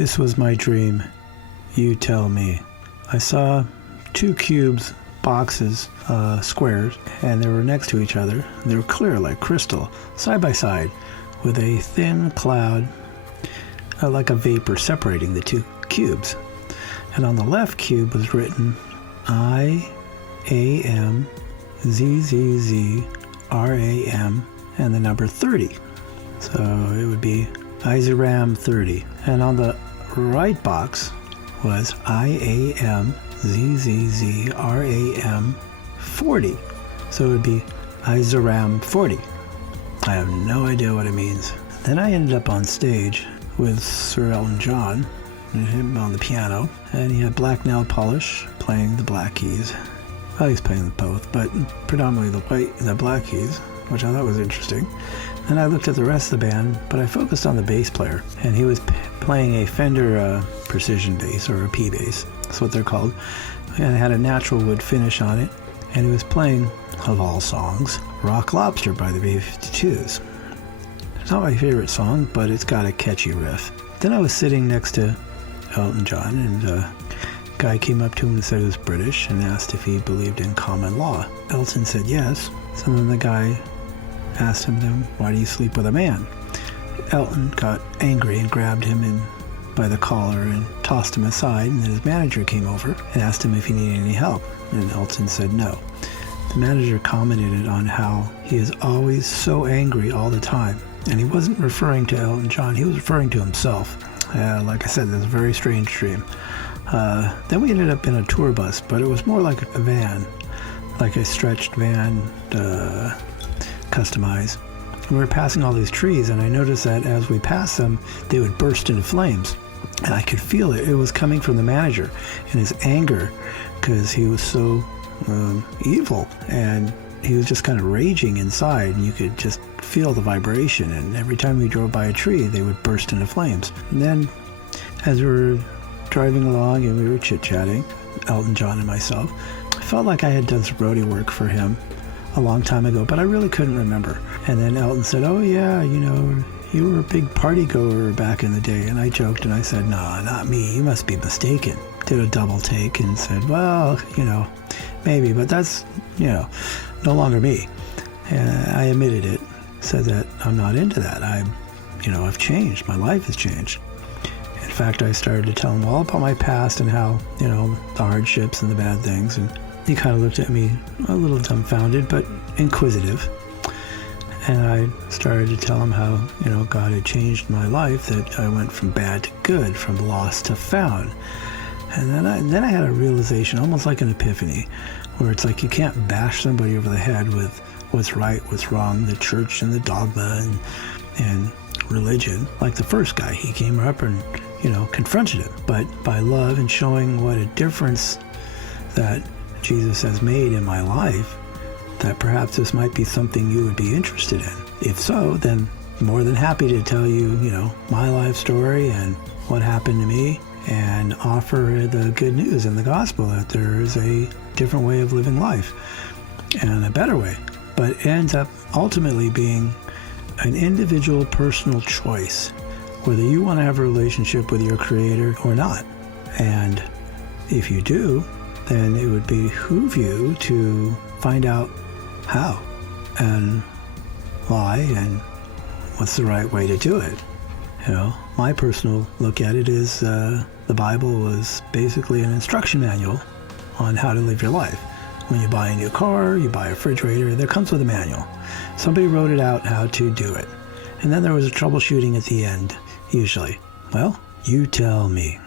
This was my dream. You tell me. I saw two cubes, boxes, squares, and they were next to each other. They were clear like crystal, side by side, with a thin cloud, like a vapor separating the two cubes. And on the left cube was written IAMZZZRAM and the number 30. So it would be Izaram 30. And on the right box was IAMZZZRAM 40. So it would be Izaram 40. I have no idea what it means. Then I ended up on stage with Sir Elton John, him on the piano, and he had black nail polish playing the black keys. Well, he's playing both, but predominantly the black keys, which I thought was interesting. Then I looked at the rest of the band, but I focused on the bass player, and he was playing a Fender precision bass, or a P bass. That's what they're called. And it had a natural wood finish on it, and he was playing, of all songs, Rock Lobster by the B-52s. It's not my favorite song, but it's got a catchy riff. Then I was sitting next to Elton John, and a guy came up to him and said he was British and asked if he believed in common law. Elton said yes. So then the guy asked him then, why do you sleep with a man? Elton got angry and grabbed him by the collar and tossed him aside, and then his manager came over and asked him if he needed any help, and Elton said no. The manager commented on how he is always so angry all the time, and he wasn't referring to Elton John, he was referring to himself. Like I said, this is a very strange dream. Then we ended up in a tour bus, but it was more like a van, like a stretched van, customized. We were passing all these trees, and I noticed that as we passed them, they would burst into flames. And I could feel it. It was coming from the manager and his anger, because he was so evil, and he was just kind of raging inside, and you could just feel the vibration. And every time we drove by a tree, they would burst into flames. And then, as we were driving along and we were chit-chatting, Elton John and myself, I felt like I had done some roadie work for him a long time ago, but I really couldn't remember. And then Elton said, oh yeah, you were a big party goer back in the day. And I joked and I said, no, not me, you must be mistaken. Did a double take and said, well, maybe, but that's, no longer me. And I admitted it, said that I'm not into that. I've changed, my life has changed. In fact, I started to tell him all about my past and how, the hardships and the bad things. And he kind of looked at me a little dumbfounded, but inquisitive. And I started to tell him how, God had changed my life, that I went from bad to good, from lost to found. And then I had a realization, almost like an epiphany, where it's like you can't bash somebody over the head with what's right, what's wrong, the church and the dogma and religion. Like the first guy, he came up and, confronted him. But by love and showing what a difference that Jesus has made in my life, that perhaps this might be something you would be interested in. If so, then more than happy to tell you, my life story and what happened to me, and offer the good news and the gospel that there is a different way of living life and a better way. But it ends up ultimately being an individual personal choice, whether you want to have a relationship with your Creator or not. And if you do, then it would behoove you to find out how and why and what's the right way to do it. My personal look at it is the Bible was basically an instruction manual on how to live your life. When you buy a new car, you buy a refrigerator, there comes with a manual. Somebody wrote it out how to do it. And then there was a troubleshooting at the end, usually. Well, you tell me.